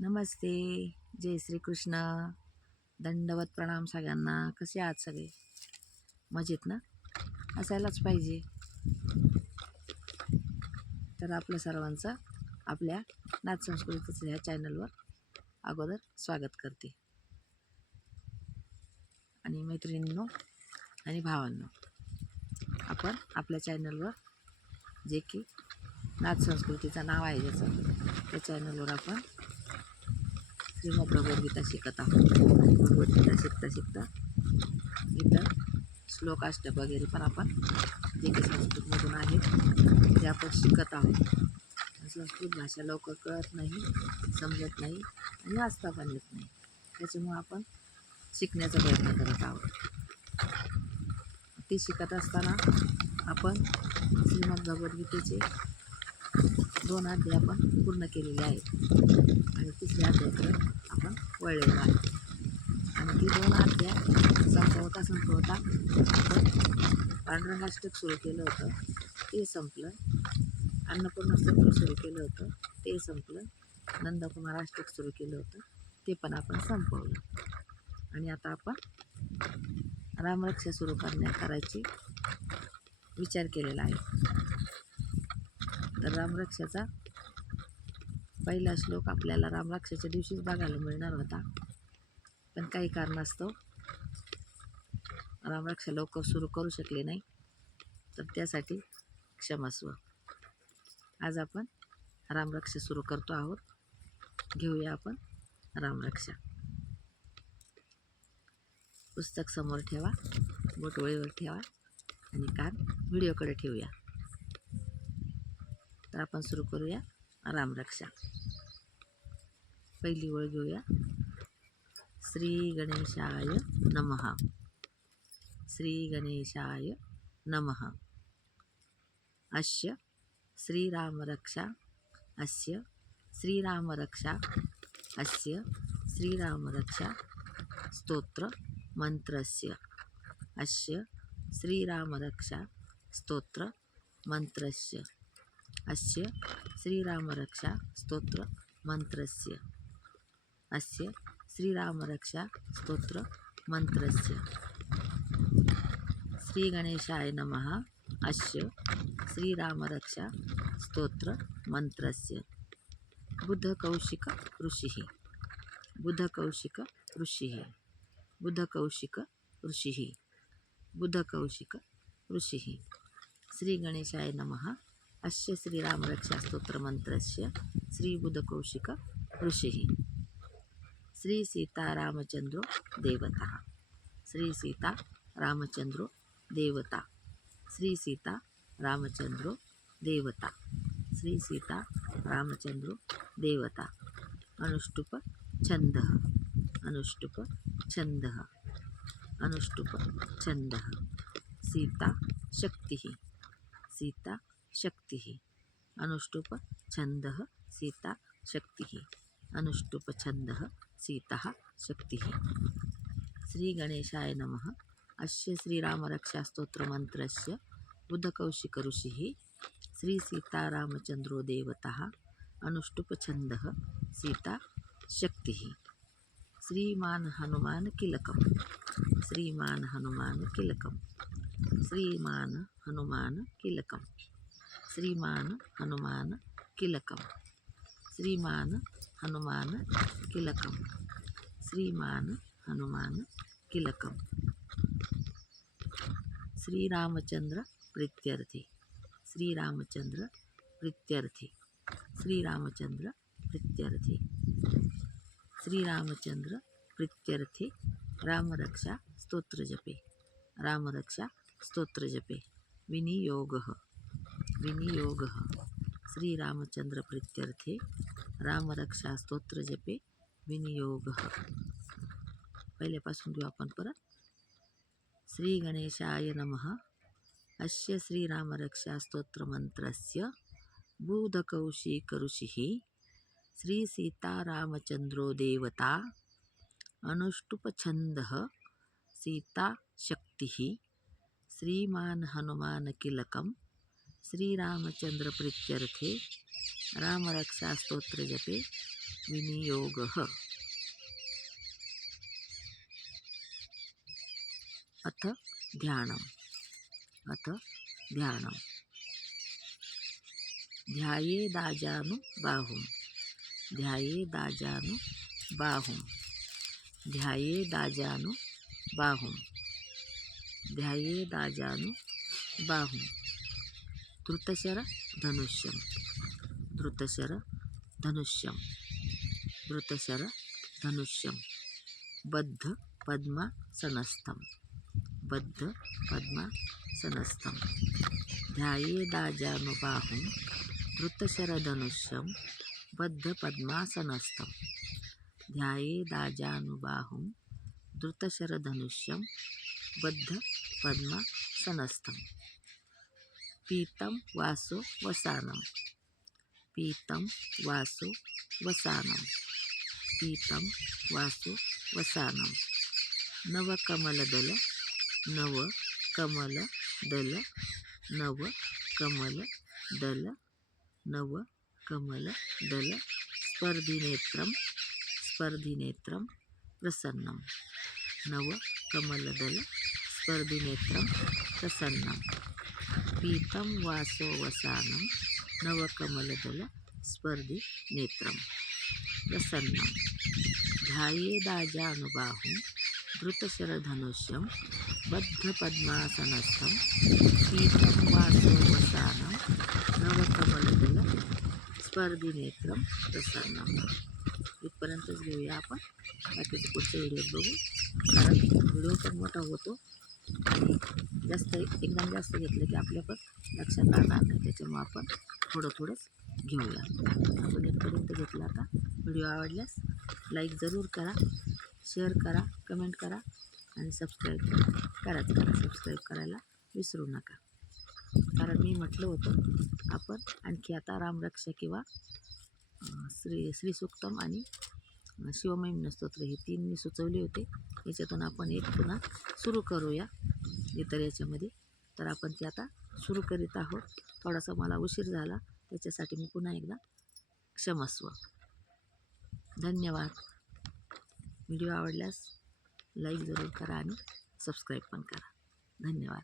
नमस्ते. जय श्री कृष्ण. दंडवत प्रणाम सगळ्यांना. कसे आहात सगळे? मजेत ना? असायलाच पाहिजे. तर आपलं सर्वांचं आपल्या नाच संस्कृतीचं ह्या चॅनलवर अगोदर स्वागत करते. आणि मैत्रिणींनो आणि भावांनो, आपण आपल्या चॅनलवर जे की नाच संस्कृतीचं नाव आहे ज्याचं, त्या चॅनलवर आपण श्रीमद भगवद्गीता शिकत आहोत. भगवद्गीता शिकता शिकता इथं श्लोक अष्टक वगैरे पण आपण जे काही संस्कृतमधून आहेत ते आपण शिकत आहोत. संस्कृत भाषा लवकर कळत नाही, समजत नाही आणि वाचता पण येत नाही. त्याच्यामुळं आपण शिकण्याचा प्रयत्न करत आहोत. ते शिकत असताना आपण श्रीमद भगवद्गीतेचे 2 अध्याय आपण पूर्ण केलेले आहेत आणि तिसऱ्या अध्यायाकडे आपण वळलेलो आहे. आणि ती 2 अध्याय संपवता आपण पांडुरंगाष्टक सुरू केलं होतं, ते संपलं. अन्नपूर्णा स्तोत्र सुरू केलं होतं, ते संपलं. नंदकुमार अष्टक सुरू केलं होतं, ते पण आपण संपवलं. आणि आता आपण रामरक्षा सुरू करायची विचार केलेला आहे. तर रामरक्षाचा पहिला श्लोक आपल्याला रामरक्षाच्या दिवशीच बघायला मिळणार होता, पण काही कारणास्तव रामरक्षा लवकर सुरू करू शकले नाही, तर त्यासाठी क्षमस्व. आज आपण रामरक्षा सुरू करतो आहोत. घेऊया आपण रामरक्षा. पुस्तक समोर ठेवा, बोट वळीवर ठेवा आणि कान व्हिडिओकडे ठेवूया. तर आपण सुरू करूया रामरक्षा. पहिली ओळ घेऊया. श्री गणेशाय नमः. श्री गणेशाय नमः. अस्य श्रीरामरक्षा. अस्य श्रीरामरक्षा. अस्य श्रीरामरक्षा स्तोत्र मंत्रस्य. अस्य श्रीरामरक्षा स्तोत्र मंत्रस्य. अस्य श्रीरामरक्षा स्तोत्र मंत्रस्य. अस्य श्रीरामरक्षा स्तोत्र मंत्रस्य. श्री गणेशाय नमः. अस्य श्रीरामरक्षा स्तोत्र मंत्रस्य. बुधकौशिक ऋषिः. बुधकौशिक ऋषिः. बुधकौशिक ऋषिः. बुधकौशिक ऋषिः. श्री गणेशाय नमः. अस्य श्रीरामरक्षा स्तोत्र मंत्रस्य. श्री बुधकौशिक ऋषिः. श्री सीतारामचंद्रो देवता. श्री सीता रामचंद्रो देवता. श्री सीता रामचंद्रो देवता. श्री सीता रामचंद्रो देवता. अनुष्टुप छंदः. अनुष्टुप छंदः. अनुष्टुप छंदः. सीता शक्तिः. सीता शक्तिः. अनुष्टुप छंदः. सीता शक्तिः. अनुष्टुप छंदः. सीता शक्तिः. श्री गणेशाय नमः. अस्य श्रीरामरक्षा स्तोत्र मंत्रस्य. बुधकौशिक ऋषिः. श्री सीतारामचंद्रो देवता. अनुष्टुप छंदः. सीता शक्तिः. श्रीमान हनुमान किलकम. श्रीमान हनुमान किलकम. श्रीमान हनुमान किलकम. श्रीमान हनुमान किलकम. श्रीमान हनुमान किलकम. श्रीमान हनुमान किलकम. श्रीरामचंद्र प्रीत्यर्थी. श्रीरामचंद्र प्रीत्यर्थी. श्रीरामचंद्र प्रीत्यर्थी. श्रीरामचंद्र प्रीत्यर्थी. रामरक्षा स्तोत्र जपे. रामरक्षा स्तोत्र जपे. विनियोगः. विनियोगः. श्रीरामचंद्र प्रीत्यर्थे रामरक्षा स्तोत्र जपे विनियोगः. पहिल्यापासून घेऊ आपण परत. श्री गणेशाय नमः. अस्य श्रीरामरक्षा स्तोत्र मंत्रस्य. बुधकौशिक ऋषिः. श्री सीतारामचंद्रो देवता. अनुष्टुप छंदः. सीता शक्तिः. श्रीमान हनुमान किलकम. श्रीरामचंद्र प्रीत्यर्थे रामरक्षा स्तोत्र जपे विनियोगः अथ ध्यानम् ध्यायेदाजानुबाहुं धनुष्यं बद्ध पद्मासनस्थं ध्यायेदाजानुबाहुं धृतशरधनुष्यं बद्ध पद्मासनस्थं पीतं वासो वसानं नवकमलदल स्पर्धिनेत्रं प्रसन्नं पीतं वासो वसानं नवकमलदल स्पर्धिनेत्रं प्रसन्नं ध्यायेदाजानुबाहुं धृतशरधनुष्यं बद्धपद्मासनस्थं पीतं वासो वसानं नवकमलदल स्पर्धिनेत्रं प्रसन्नं. इथपर्यंतच घेऊया आपण. बाकीचं पुढच्या व्हिडिओत बघू. कारण व्हिडिओ पण मोठा होतो आणि एकदम जास्त घेतलं की आपल्या पण लक्षात राहणार नाही. त्याच्यामुळे आपण थोडंच घेऊया. आपण इथपर्यंत घेतला. आता व्हिडिओ आवडल्यास लाईक जरूर करा, शेअर करा, कमेंट करा आणि सबस्क्राईब करा. सबस्क्राईब करायला विसरू नका. कारण मी म्हटलं होतं आपण आणखी आता रामरक्षा किंवा श्री सूक्तम आणि शिवमहिम्न स्तोत्र हे 3 मी सुचवले होते. याच्यातून आपण एक पुन्हा सुरू करूया इतर याच्यामध्ये. तर आपण ते आता सुरू करीत आहोत. थोडासा मला उशीर झाला, त्याच्यासाठी मी पुन्हा एकदा क्षमस्व. धन्यवाद. व्हिडिओ आवडल्यास लाईक जरूर करा आणि सबस्क्राईब पण करा. धन्यवाद.